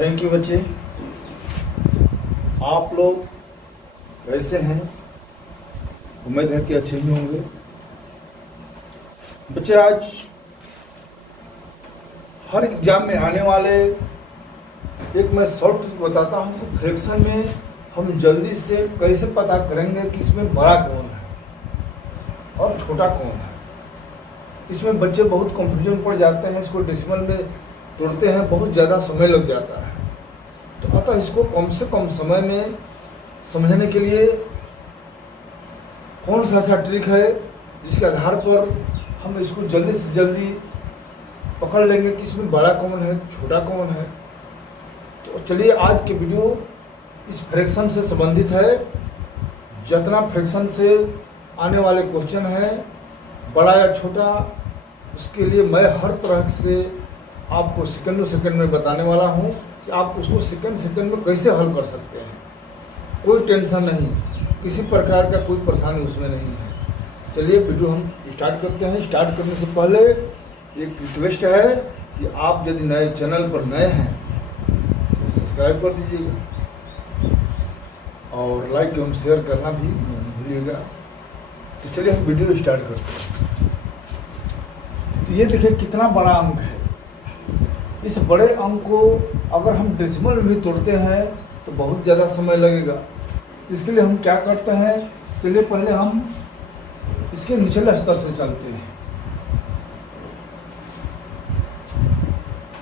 Thank you बच्चे। आप लोग कैसे हैं? उम्मीद है कि अच्छे ही होंगे। बच्चे, आज हर एग्जाम में आने वाले एक मैं शॉर्ट ट्रिक बताता हूं कि फ्रैक्शन में हम जल्दी से कैसे पता करेंगे कि इसमें बड़ा कौन है और छोटा कौन है। इसमें बच्चे बहुत कंफ्यूजन पड़ जाते हैं, इसको डेसिमल में तोड़ते हैं, बहुत ज़्यादा समय लग जाता है। तो अतः इसको कम से कम समय में समझने के लिए कौन सा ऐसा ट्रिक है जिसके आधार पर हम इसको जल्दी से जल्दी पकड़ लेंगे कि इसमें बड़ा कौन है, छोटा कौन है। तो चलिए, आज की वीडियो इस फ्रैक्शन से संबंधित है। जितना फ्रैक्शन से आने वाले क्वेश्चन हैं, बड़ा या छोटा, उसके लिए मैं हर तरह से आपको सेकंडों सेकंड में बताने वाला हूं कि आप उसको सेकंड में कैसे हल कर सकते हैं। कोई टेंशन नहीं, किसी प्रकार का कोई परेशानी उसमें नहीं है। चलिए वीडियो हम स्टार्ट करते हैं। स्टार्ट करने से पहले एक रिक्वेस्ट है कि आप यदि नए चैनल पर नए हैं तो सब्सक्राइब कर दीजिएगा और लाइक एवं शेयर करना भी नहीं भूलिएगा। तो चलिए हम वीडियो स्टार्ट करते हैं। तो ये देखिए कितना बड़ा अंक है। इस बड़े अंक को अगर हम डेसिमल में भी तोड़ते हैं तो बहुत ज़्यादा समय लगेगा। इसके लिए हम क्या करते हैं, चलिए पहले हम इसके निचले स्तर से चलते हैं।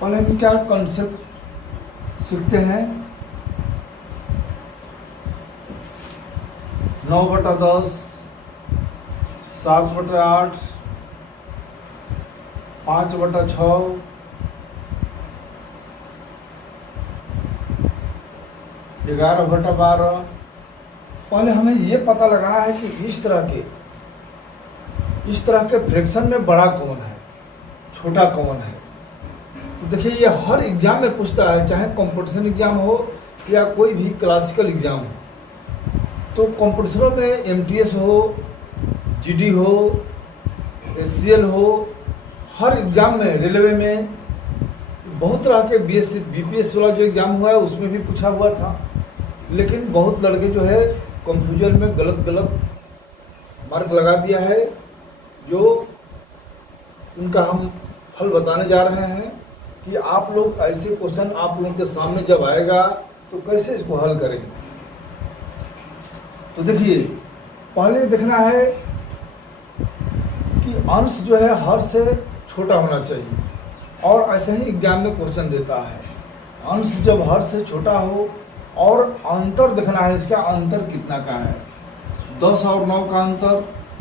पहले हम क्या कॉन्सेप्ट सीखते हैं। 9/10, 7/8, 5/6, 11/12। पहले हमें ये पता लगाना है कि इस तरह के फ्रैक्शन में बड़ा कौन है, छोटा कौन है। तो देखिए, ये हर एग्जाम में पूछता है, चाहे कंपटीशन एग्जाम हो या कोई भी क्लासिकल एग्जाम हो। तो कंपटीशनों में MTS हो, GD हो, SCL हो, हर एग्जाम में, रेलवे में, बहुत तरह के BSc BPS वाला जो एग्ज़ाम हुआ है उसमें भी पूछा हुआ था। लेकिन बहुत लड़के जो है कंफ्यूजन में गलत मार्क लगा दिया है। जो उनका हम हल बताने जा रहे हैं कि आप लोग ऐसे क्वेश्चन आप लोगों के सामने जब आएगा तो कैसे इसको हल करेंगे। तो देखिए, पहले देखना है कि अंश जो है हर से छोटा होना चाहिए और ऐसे ही एग्जाम में क्वेश्चन देता है। अंश जब हर से छोटा हो और अंतर देखना है, इसका अंतर कितना का है। 10 और 9 का अंतर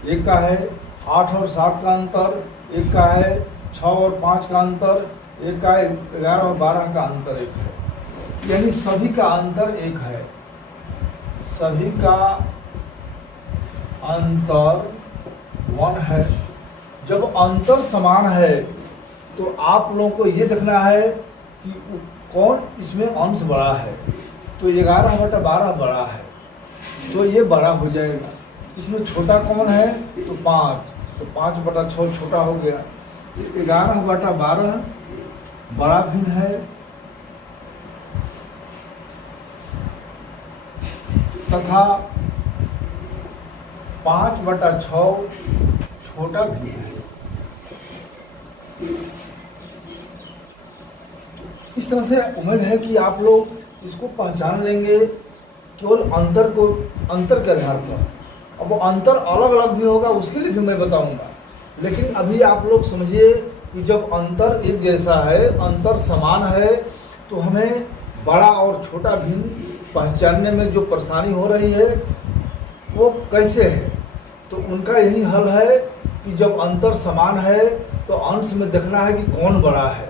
1 का है, 8 और 7 का अंतर 1 का है, 6 और 5 का अंतर 1 का है, 11 और 12 का अंतर 1 है। यानी सभी का अंतर 1 है। सभी का अंतर 1 है। जब अंतर समान है तो आप लोगों को ये देखना है कि कौन इसमें अंश बड़ा है। तो 11/12 बड़ा है, तो ये बड़ा हो जाएगा। इसमें छोटा कौन है तो 5, तो 5/6 छोटा हो गया। 11/12 बड़ा भिन्न है तथा 5/6 छोटा भिन्न है। इस तरह से उम्मीद है कि आप लोग इसको पहचान लेंगे केवल अंतर के आधार पर। अब वो अंतर अलग अलग भी होगा, उसके लिए भी मैं बताऊंगा। लेकिन अभी आप लोग समझिए कि जब अंतर एक जैसा है, अंतर समान है, तो हमें बड़ा और छोटा भिन्न पहचानने में जो परेशानी हो रही है वो कैसे है। तो उनका यही हल है कि जब अंतर समान है तो अंश में देखना है कि कौन बड़ा है।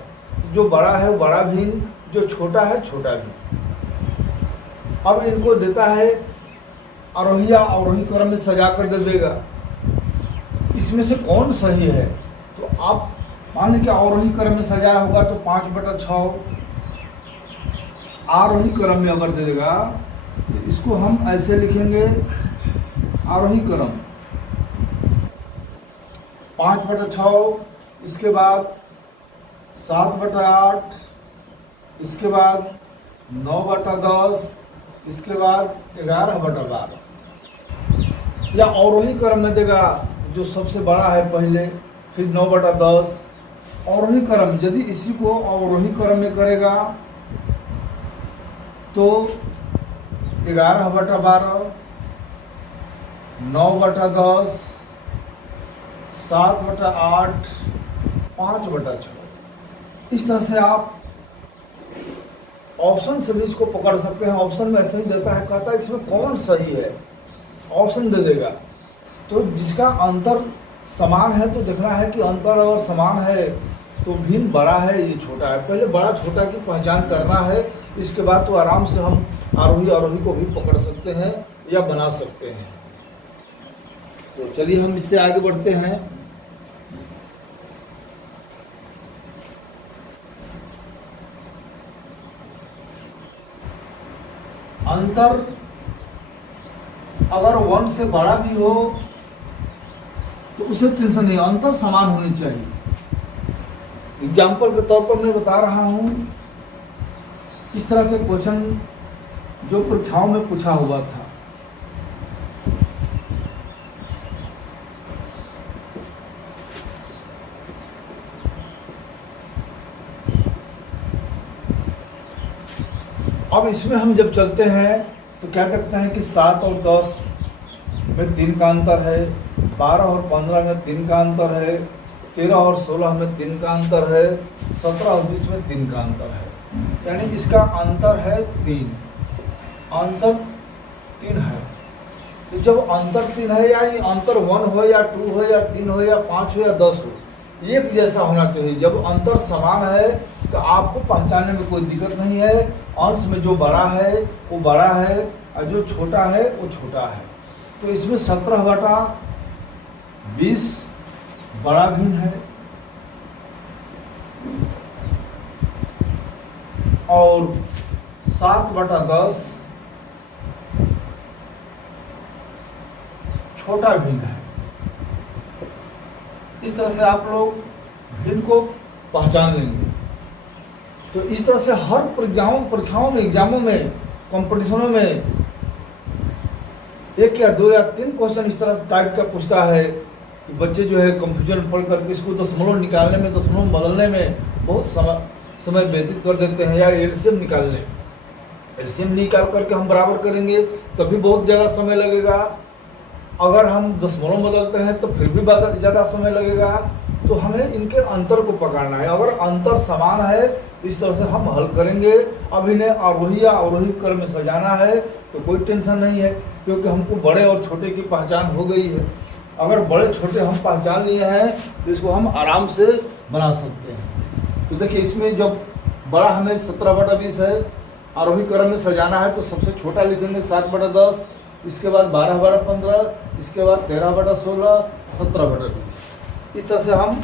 जो बड़ा है वो बड़ा भिन्न, जो छोटा है छोटा भिन्न। अब इनको देता है आरोही या अवरोही क्रम में सजा कर दे देगा। इसमें से कौन सही है, तो आप मान लीजिए अवरोही क्रम में सजाया होगा तो 5/6। आरोही क्रम में अगर दे देगा तो इसको हम ऐसे लिखेंगे, आरोही क्रम 5/6, इसके बाद 7/8, इसके बाद 9/10, इसके बाद 11/12, या अवरोही क्रम में देगा जो सबसे बड़ा है पहले, फिर 9/10 अवरोही क्रम। यदि इसी को अवरोही क्रम में करेगा तो 11/12, 9/10, 7/8, 5/6। इस तरह से आप ऑप्शन से भी इसको पकड़ सकते हैं। ऑप्शन में ऐसा ही देता है, कहता है इसमें कौन सही है, ऑप्शन दे देगा। तो जिसका अंतर समान है तो देखना है कि अंतर अगर समान है तो भिन्न बड़ा है, ये छोटा है। पहले बड़ा छोटा की पहचान करना है, इसके बाद तो आराम से हम आरोही अवरोही को भी पकड़ सकते हैं या बना सकते हैं। तो चलिए हम इससे आगे बढ़ते हैं। अंतर अगर 1 से बड़ा भी हो तो उसे टेंशन नहीं, अंतर समान होनी चाहिए। एग्जाम्पल के तौर पर मैं बता रहा हूं, इस तरह के क्वेश्चन जो परीक्षाओं में पूछा हुआ था। अब इसमें हम जब चलते हैं तो क्या करते हैं कि 7 और 10 में 3 का अंतर है, 12 और 15 में 3 का अंतर है, 13 और 16 में 3 का अंतर है, 17 और 20 में 3 का अंतर है। यानी इसका अंतर है 3, अंतर 3 है। तो जब अंतर 3 है, यानी अंतर 1 हो या 2 हो या 3 हो या 5 हो या 10 हो, एक जैसा होना चाहिए। जब अंतर समान है तो आपको पहचानने में कोई दिक्कत नहीं है। अंश में जो बड़ा है वो बड़ा है और जो छोटा है वो छोटा है। तो इसमें 17/20 बड़ा भिन्न है और 7/10 छोटा भिन्न है। इस तरह से आप लोग भिन्न को पहचान लेंगे। तो इस तरह से हर परीक्षाओं में, एग्जामों में, कंपटीशनों में 1 या 2 या 3 क्वेश्चन इस तरह टाइप का पूछता है कि बच्चे जो है कंफ्यूजन पढ़ करके इसको दशमलव निकालने में, दशमलव बदलने में बहुत समय व्यतीत कर देते हैं, या एलसीएम निकालने। एलसीएम निकाल करके हम बराबर करेंगे तभी बहुत ज़्यादा समय लगेगा। अगर हम दशमलव बदलते हैं तो फिर भी ज़्यादा समय लगेगा। तो हमें इनके अंतर को पकड़ना है। अगर अंतर समान है इस तरह से हम हल करेंगे। अब इन्हें आरोही या अवरोही क्रम में सजाना है तो कोई टेंशन नहीं है, क्योंकि हमको बड़े और छोटे की पहचान हो गई है। अगर बड़े छोटे हम पहचान लिए हैं तो इसको हम आराम से बना सकते हैं। तो देखिए इसमें जब बड़ा हमें 17/20 है, आरोही क्रम में सजाना है तो सबसे छोटा लिखेंगे 7/10, इसके बाद 12/15, इसके बाद 13/16, 17/20। इस तरह से हम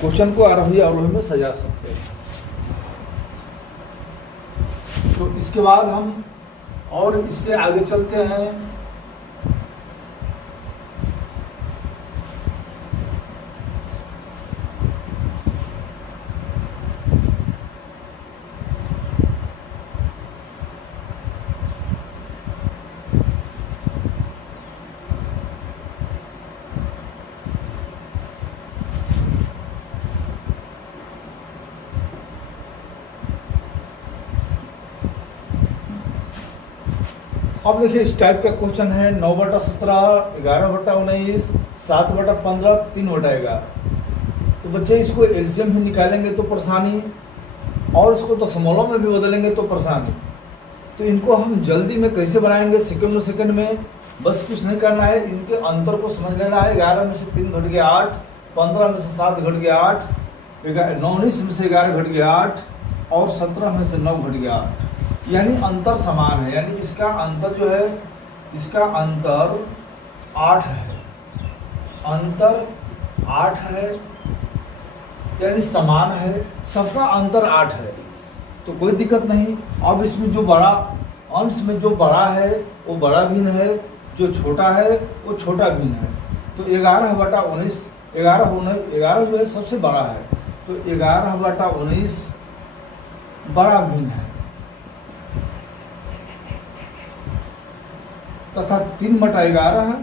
क्वेश्चन को आरोही अवरोही में सजा सकते हैं। तो इसके बाद हम और इससे आगे चलते हैं। अब देखिए इस टाइप का क्वेश्चन है 9/17, 11/19, 7/15, 3/11। तो बच्चे इसको एलसीएम ही निकालेंगे तो परेशानी, और इसको दशमलव में भी बदलेंगे तो परेशानी। तो इनको हम जल्दी में कैसे बनाएंगे, सेकंड में बस कुछ नहीं करना है, इनके अंतर को समझ लेना है। 11 में से 3 घट गया 8, 15 में से 7 घट गया 8, 19 में से 11 घट गया 8 और 17 में से 9 घट गया 8। यानी अंतर समान है, यानी इसका अंतर जो है, इसका अंतर 8 है, अंतर 8 है, यानी समान है, सबका अंतर 8 है। तो कोई दिक्कत नहीं। अब इसमें जो बड़ा अंश में जो बड़ा है वो बड़ा भिन्न है, जो छोटा है वो छोटा भिन्न है। तो 11/19, 11 जो है सबसे बड़ा है, तो 11/19 बड़ा भिन्न है। तथा 3/11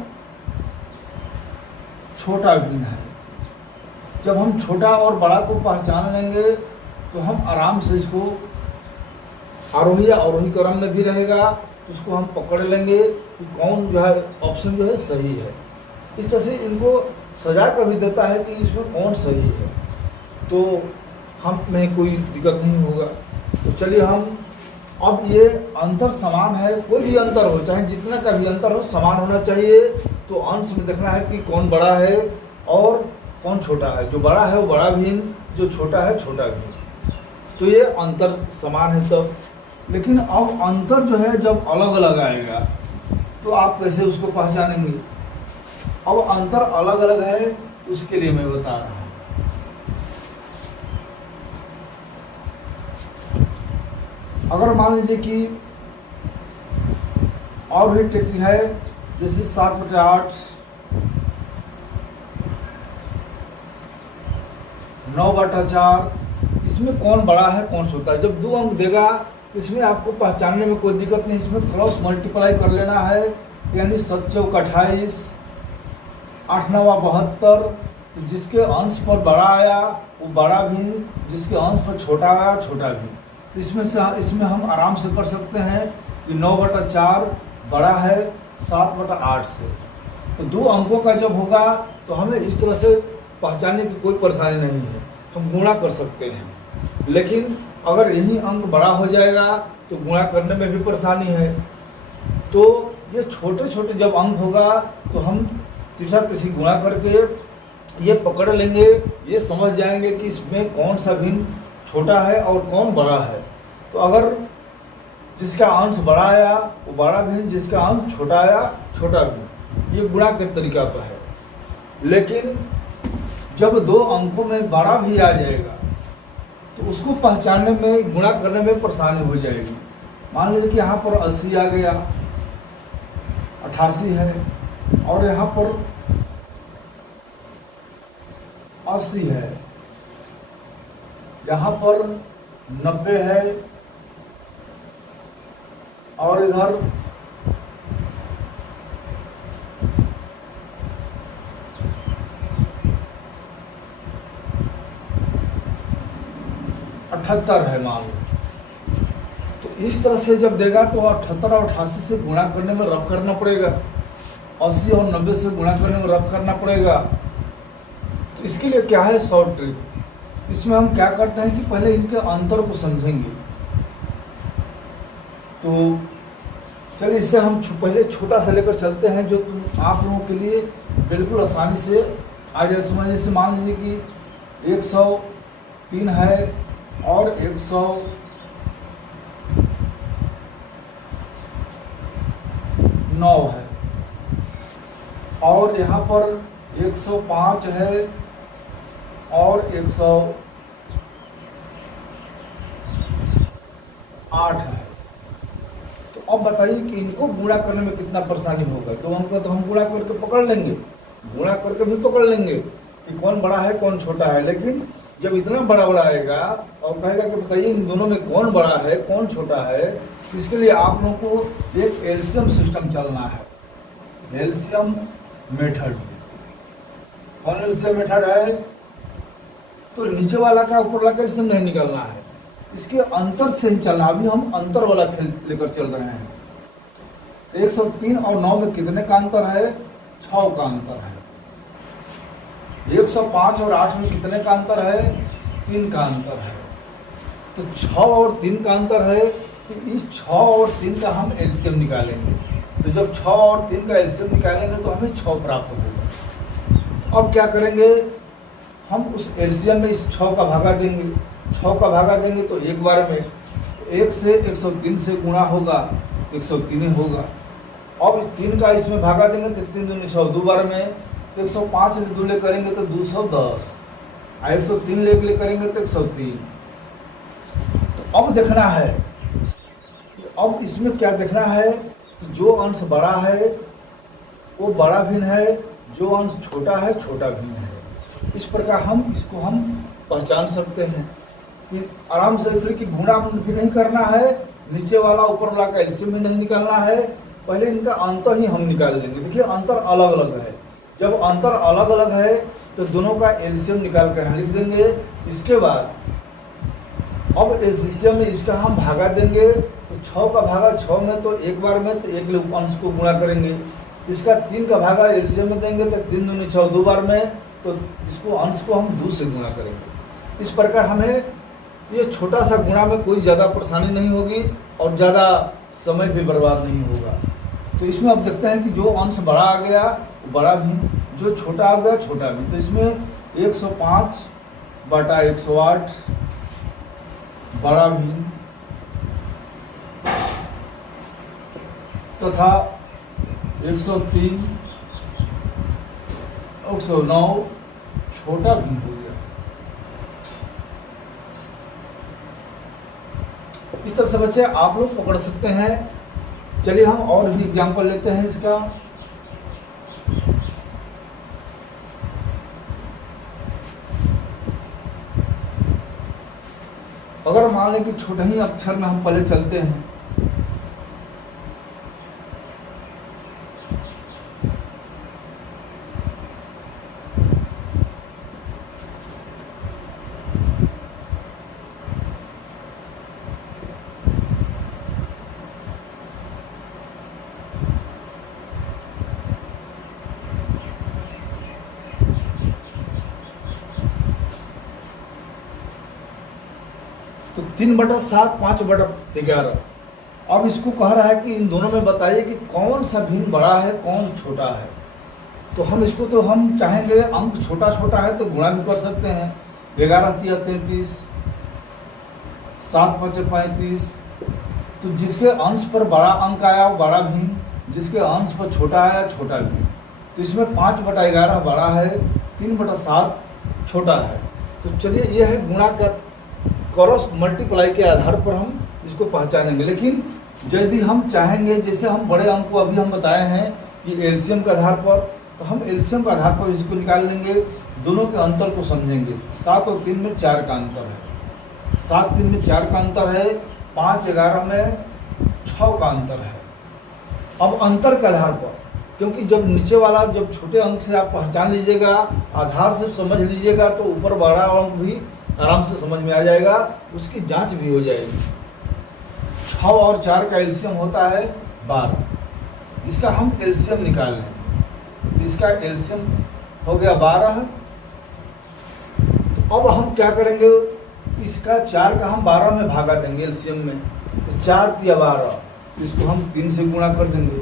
छोटा भिन्न है। जब हम छोटा और बड़ा को पहचान लेंगे तो हम आराम से इसको आरोही या अवरोही क्रम में भी रहेगा, उसको हम पकड़ लेंगे कि कौन जो है ऑप्शन जो है सही है। इस तरह से इनको सजा कर भी देता है कि इसमें कौन सही है, तो हम में कोई दिक्कत नहीं होगा। तो चलिए हम अब ये अंतर समान है, कोई भी अंतर हो, चाहे जितना का भी अंतर हो, समान होना चाहिए। तो अंश में देखना है कि कौन बड़ा है और कौन छोटा है। जो बड़ा है वो बड़ा भिन्न, जो छोटा है छोटा भिन्न। तो ये अंतर समान है तब। लेकिन अब अंतर जो है जब अलग अलग आएगा तो आप कैसे उसको पहचानेंगे। अब अंतर अलग अलग है उसके लिए मैं बता रहा हूँ। अगर मान लीजिए कि और भी टेक्निक है, जैसे 7/8, 9/4, इसमें कौन बड़ा है कौन छोटा है। जब 2 अंक देगा इसमें आपको पहचानने में कोई दिक्कत नहीं, इसमें क्रॉस मल्टीप्लाई कर लेना है, यानी 7 चौक 28, 8 9 72। तो जिसके अंश पर बड़ा आया वो बड़ा भिन्न, जिसके अंश पर छोटा आया छोटा भिन्न। तो इसमें हम आराम से कर सकते हैं कि 9/4 बड़ा है 7/8 से। तो 2 अंकों का जब होगा तो हमें इस तरह से पहचानने की कोई परेशानी नहीं है, हम गुणा कर सकते हैं। लेकिन अगर यही अंक बड़ा हो जाएगा तो गुणा करने में भी परेशानी है। तो ये छोटे छोटे जब अंक होगा तो हम तीसरा तीसरी गुणा करके ये पकड़ लेंगे, ये समझ जाएंगे कि इसमें कौन सा भिन्न छोटा है और कौन बड़ा है। तो अगर जिसका अंश बड़ा आया वो बड़ा भिन्न, जिसका अंश छोटा आया छोटा भिन्न, ये गुणा के तरीका पर है। लेकिन जब 2 अंकों में बड़ा भी आ जाएगा तो उसको पहचानने में, गुणा करने में परेशानी हो जाएगी। मान लीजिए कि यहाँ पर 80 आ गया, 88 है, और यहाँ पर 80 है, यहाँ पर 90 है, और इधर 78 है मान लो। तो इस तरह से जब देगा तो 78 और 88 से गुणा करने में रब करना पड़ेगा, 80 और 90 से गुणा करने में रब करना पड़ेगा। तो इसके लिए क्या है शॉर्ट ट्रिक, इसमें हम क्या करते हैं कि पहले इनके अंतर को समझेंगे। तो चलिए इससे हम पहले छोटा सा लेकर चलते हैं, जो आप लोगों के लिए बिल्कुल आसानी से आ जाए समझ। जैसे मान लीजिए कि 103 है और 109 है, और यहाँ पर 105 है और 108 है। तो अब बताइए कि इनको गुणा करने में कितना परेशानी होगा। तो हमको तो हम गुणा करके पकड़ लेंगे, गुणा करके भी पकड़ लेंगे कि कौन बड़ा है कौन छोटा है। लेकिन जब इतना बड़ा बड़ा आएगा और कहेगा कि बताइए इन दोनों में कौन बड़ा है कौन छोटा है, तो इसके लिए आप लोगों को एक एलसीएम सिस्टम चलना है, एलसीएम मेथड। कौन एलसीएम मेथड है, तो नीचे वाला का ऊपर वाला का एलसीएम नहीं निकलना है, इसके अंतर से ही चलना। अभी हम अंतर वाला खेल लेकर चल रहे हैं। 103 और 9 में कितने का अंतर है, 6 का अंतर है। 105 और 8 में कितने का अंतर है, 3 का अंतर है। तो 6 और 3 का अंतर है, तो इस 6 और 3 का हम एलसीएम निकालेंगे। तो जब 6 और 3 का एलसीएम निकालेंगे तो हमें 6 प्राप्त होगा। अब क्या करेंगे, हम उस एलसीएम में इस 6 का भागा देंगे। 6 का भागा देंगे तो एक बार में 1 से 103 से गुणा होगा, 103 ही होगा। अब 3 का इसमें भागा देंगे तो 3 दूनी 6, 2 बार में 105 ले करेंगे तो 210, 103 ले करेंगे तो 103। तो अब देखना है, अब इसमें क्या देखना है कि जो अंश बड़ा है वो बड़ा भिन्न है, जो अंश छोटा है छोटा भिन्न है। इस प्रकार हम इसको हम पहचान सकते हैं कि आराम से, इसलिए कि गुणा भी नहीं करना है, नीचे वाला ऊपर वाला का एलसीएम भी नहीं निकालना है, पहले इनका अंतर ही हम निकाल लेंगे। देखिए अंतर अलग अलग है, जब अंतर अलग अलग है तो दोनों का एलसीएम निकाल कर यहाँ लिख देंगे। इसके बाद अब एलसीएम में इसका हम भागा देंगे, तो 6 का भागा 6 में तो एक बार में, तो एक अंश को गुणा करेंगे। इसका 3 का भागा एलसीएम में देंगे तो 3 दूनी 6 2 बार में, तो इसको अंश को हम 2 से गुणा करेंगे। इस प्रकार हमें ये छोटा सा गुणा में कोई ज़्यादा परेशानी नहीं होगी और ज़्यादा समय भी बर्बाद नहीं होगा। तो इसमें अब देखते हैं कि जो अंश बड़ा आ गया वो बड़ा भी, जो छोटा आ गया छोटा भी। तो इसमें 105/108 बड़ा भी तथा 103/109 छोटा भी हो गया। इस तरह से बच्चे आप लोग पकड़ सकते हैं। चलिए हम और भी एग्जाम्पल लेते हैं इसका। अगर मान लें कि छोटे ही अक्षर में हम पहले चलते हैं, तो 3/7 5/11। अब इसको कह रहा है कि इन दोनों में बताइए कि कौन सा भिन्न बड़ा है कौन छोटा है। तो हम इसको तो हम चाहेंगे अंक छोटा छोटा है तो गुणा भी कर सकते हैं। 11×3 = 33, 7×5 = 35। तो जिसके अंश पर बड़ा अंक आया वो बड़ा भिन्न, जिसके अंश पर छोटा आया छोटा भिन्न। तो इसमें 5/11 बड़ा है, 3/7 छोटा है। तो चलिए ये है गुणा का क्रॉस मल्टीप्लाई के आधार पर हम इसको पहचानेंगे। लेकिन यदि हम चाहेंगे, जैसे हम बड़े अंक को अभी हम बताए हैं कि एलसीएम के आधार पर, तो हम एलसीएम के आधार पर इसको निकाल लेंगे। दोनों के अंतर को समझेंगे। 7 और 3 में 4 का अंतर है, 7 3 में 4 का अंतर है, 5 11 में 6 का अंतर है। अब अंतर के आधार पर, क्योंकि जब नीचे वाला जब छोटे अंक से आप पहचान लीजिएगा, आधार से समझ लीजिएगा, तो ऊपर बड़ा अंक भी आराम से समझ में आ जाएगा, उसकी जांच भी हो जाएगी। 6 और 4 का एलसीएम होता है 12। इसका हम एलसीएम निकाल लेंगे। इसका एलसीएम हो गया 12। तो अब हम क्या करेंगे, इसका 4 का हम 12 में भागा देंगे एलसीएम में। तो 4 × 12, इसको हम 3 से गुणा कर देंगे।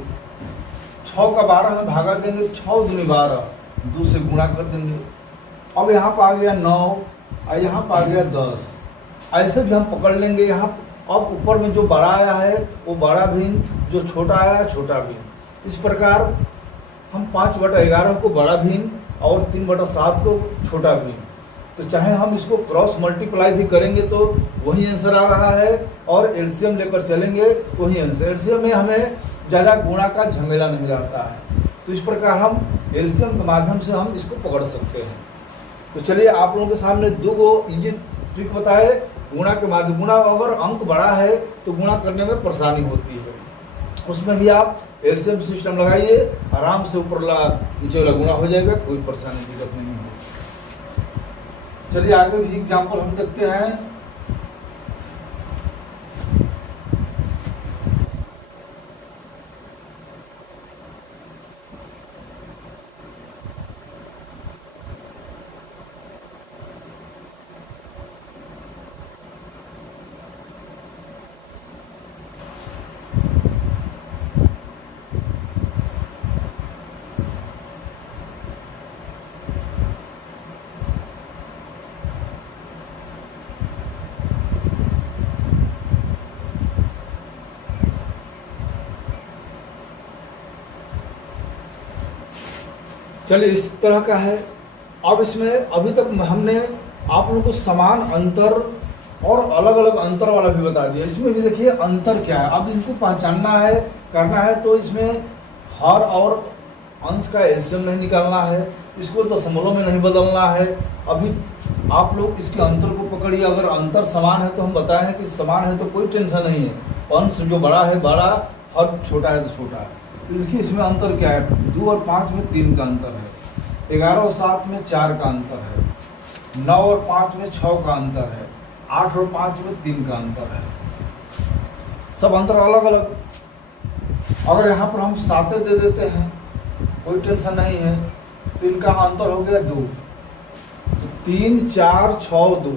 6 का 12 में भागा देंगे, 6 दूनी 12, 2 से गुणा कर देंगे। अब यहाँ पर आ गया 9 और यहाँ पर आ गया 10। ऐसे भी हम पकड़ लेंगे। यहाँ अब ऊपर में जो बड़ा आया है वो बड़ा भिन्न, जो छोटा आया है छोटा भिन्न। इस प्रकार हम 5/11 को बड़ा भिन्न और 3/7 को छोटा भिन्न। तो चाहे हम इसको क्रॉस मल्टीप्लाई भी करेंगे तो वही आंसर आ रहा है, और एलसीएम लेकर चलेंगे वही आंसर। एलसीएम में हमें ज़्यादा गुणा का झमेला नहीं रहता है। तो इस प्रकार हम एलसीएम के माध्यम से हम इसको पकड़ सकते हैं। तो चलिए आप लोगों के सामने 2 इजी ट्रिक बताए गुणा के माध्यम। गुणा अगर अंक बड़ा है तो गुणा करने में परेशानी होती है, उसमें भी आप एलसीएम सिस्टम लगाइए, आराम से ऊपर वाला नीचे वाला गुणा हो जाएगा, कोई परेशानी दिक्कत नहीं होगी। चलिए आगे भी एग्जाम्पल हम देखते हैं। चलिए इस तरह का है। अब इसमें अभी तक हमने आप लोगों को समान अंतर और अलग अलग अंतर वाला भी बता दिया। इसमें भी देखिए अंतर क्या है, अब इसको पहचानना है, करना है। तो इसमें हर और अंश का एलसीएम नहीं निकालना है, इसको तो दशमलव में नहीं बदलना है। अभी आप लोग इसके अंतर को पकड़िए। अगर अंतर समान है तो हम बताए हैं कि समान है तो कोई टेंशन नहीं है। अंश जो बड़ा है बड़ा, और छोटा है तो छोटा है। तो देखिए इसमें अंतर क्या है, 2 और 5 में 3 का अंतर है, 11 और 7 में 4 का अंतर है, 9 और 5 में 6 का अंतर है, 8 और 5 में 3 का अंतर है। सब अंतर अलग अलग। अगर यहाँ पर हम 7 दे देते हैं कोई टेंशन नहीं है, तो इनका अंतर हो गया 2। तो 3, 4, 6, 2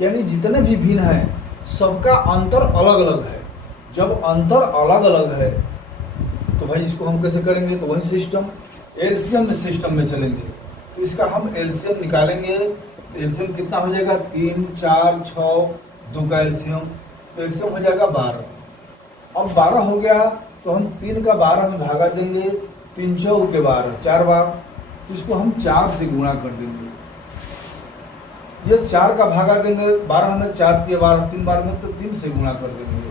यानी जितने भी भिन्न हैं सबका अंतर अलग अलग है। जब अंतर अलग अलग है तो भाई इसको हम कैसे करेंगे, तो वही सिस्टम एलसीएम सिस्टम में चलेंगे। तो इसका हम एलसीएम निकालेंगे। तो एलसीएम कितना हो जाएगा, 3, 4, 6, 2 का एलसीएम, तो एलसीएम हो जाएगा 12। अब 12 हो गया तो हम 3 का 12 में भागा देंगे, 3 चौके के 12, 4 बार, तो इसको हम 4 से गुणा कर देंगे। ये 4 का भागा देंगे 12 में, 4 3 12, 3 बार में, तो 3 से गुणा कर देंगे।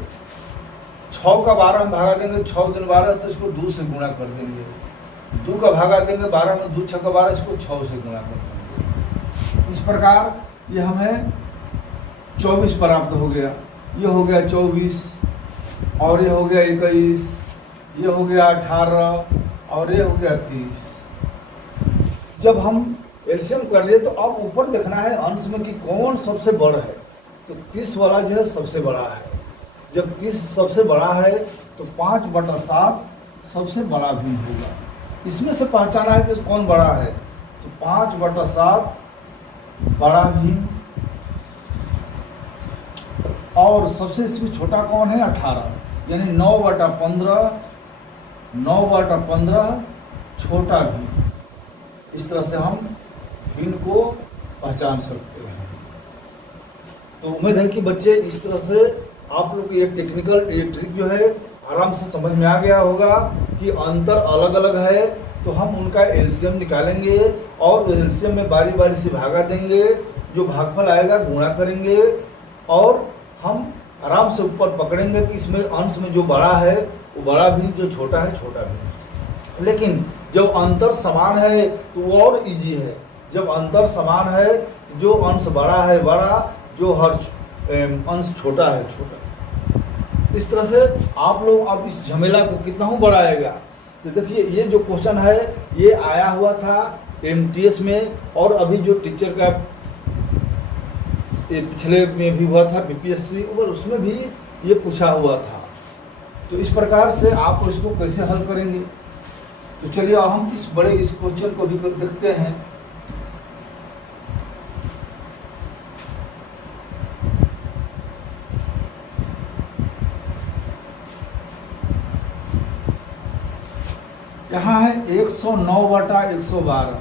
6 का 12 में भागा देंगे, 6 3 12, तो इसको 2 से गुणा कर देंगे। 2 का भागा देंगे 12 में, 2 6 का 12, इसको 6 से गुणा कर देंगे। इस प्रकार ये हमें 24 प्राप्त हो गया। ये हो गया 24, और ये हो गया 21, ये हो गया 18, और ये हो गया 30। जब हम एलसीएम कर लिए तो अब ऊपर देखना है अंश में कि कौन सबसे बड़ा है। तो 30 वाला जो है सबसे बड़ा है। जब 30 सबसे बड़ा है तो 5/7 सबसे बड़ा भिन्न होगा। इसमें से पहचाना है कि कौन बड़ा है, तो 5/7 बड़ा भिन्न, और सबसे इसमें छोटा कौन है, 18, यानी 9/15, 9/15 छोटा भिन्न। इस तरह से हम भिन्न को पहचान सकते हैं। तो उम्मीद है कि बच्चे इस तरह से आप लोग ये टेक्निकल ये ट्रिक जो है आराम से समझ में आ गया होगा कि अंतर अलग अलग है, तो हम उनका एलसीएम निकालेंगे और एलसीएम में बारी बारी से भागा देंगे, जो भागफल आएगा गुणा करेंगे, और हम आराम से ऊपर पकड़ेंगे कि इसमें अंश में जो बड़ा है वो बड़ा भी, जो छोटा है छोटा भी। लेकिन जब अंतर समान है तो वो और इजी है। जब अंतर समान है, जो अंश बड़ा है बड़ा, जो हर अंश छोटा है छोटा। इस तरह से आप लोग अब इस झमेला को कितना हूँ बढ़ाएगा। तो देखिए ये जो क्वेश्चन है ये आया हुआ था एमटीएस में, और अभी जो टीचर का ये पिछले में भी हुआ था बीपीएससी, और उसमें भी ये पूछा हुआ था। तो इस प्रकार से आप इसको कैसे हल करेंगे। तो चलिए अब हम इस बड़े इस क्वेश्चन को भी देखते हैं। यहाँ है 109/112,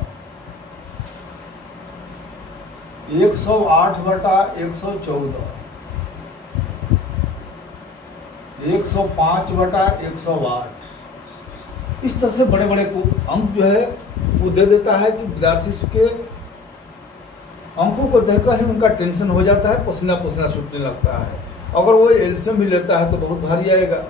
108/114, 105/108। इस तरह से बड़े बड़े को अंक जो है वो दे देता है कि विद्यार्थी के अंकों को देखकर ही उनका टेंशन हो जाता है, पसीना पसीना छूटने लगता है। अगर वो एलसीएम भी लेता है तो बहुत भारी आएगा,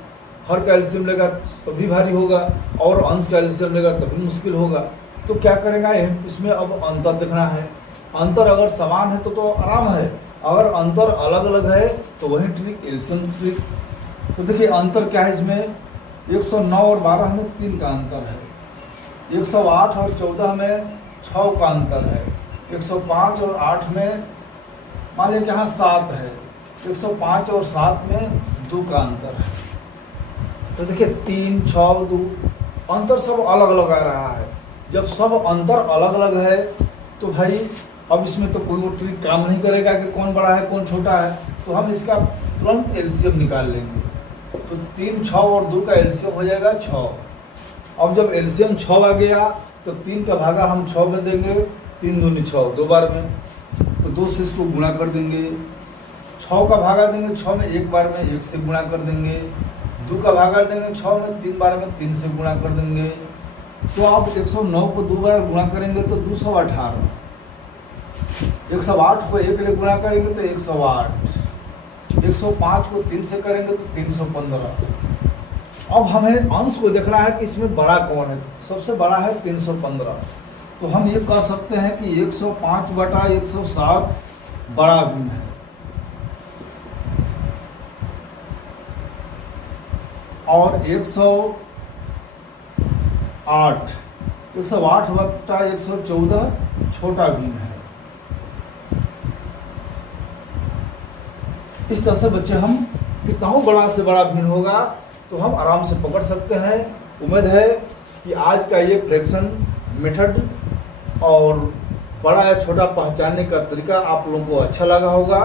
हर का एलसीएम लेगा तो भी भारी होगा, और अंश का एलसीएम लेगा तभी मुश्किल होगा। तो क्या करेगा, इसमें अब अंतर देखना है। अंतर अगर समान है तो आराम है, अगर अंतर अलग अलग है तो वही ट्रिक एलसीएम ट्रिक। तो देखिए अंतर क्या है इसमें, 109 और 12 में 3 का अंतर है, 108 और 14 में 6 का अंतर है, 105 और 8 में मान लीजिए कि यहाँ 7 है, 105 और 7 में 2 का अंतर है। तो देखिए 3, 6, 2 अंतर सब अलग अलग आ रहा है। जब सब अंतर अलग अलग है तो भाई अब इसमें तो कोई ट्रिक काम नहीं करेगा कि कौन बड़ा है कौन छोटा है। तो हम इसका तुरंत एलसीएम निकाल लेंगे। तो 3, 6 और 2 का एलसीएम हो जाएगा 6। अब जब एलसीएम 6 आ गया तो 3 का भागा हम 6 में देंगे, 3 दूनी 6 2 बार में, तो 2 से इसको गुणा कर देंगे। 6 का भागा देंगे 6 में 1 बार में, 1 से गुणा कर देंगे। 2 का भागा देंगे 6 में 3 बार में, 3 से गुणा कर देंगे। तो आप 109 को 2 बार गुणा करेंगे तो 218, 108 को 1 ले गुणा करेंगे तो 108, 105 को 3 से करेंगे तो 315। अब हमें अंश को देखना है कि इसमें बड़ा कौन है। सबसे बड़ा है 315। तो हम ये कह सकते हैं कि 105/107 बड़ा भिन्न है। और 108 बटा 114 छोटा भिन्न है। इस तरह से बच्चे हम कितना हो बड़ा से बड़ा भिन्न होगा तो हम आराम से पकड़ सकते हैं। उम्मीद है कि आज का ये फ्रैक्शन मेथड और बड़ा या छोटा पहचानने का तरीका आप लोगों को अच्छा लगा होगा।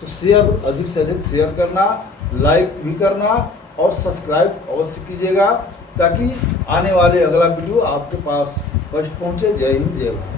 तो शेयर, अधिक से अधिक शेयर करना, लाइक भी करना और सब्सक्राइब अवश्य कीजिएगा ताकि आने वाले अगला वीडियो आपके पास फर्स्ट पहुंचे। जय हिंद, जय भारत।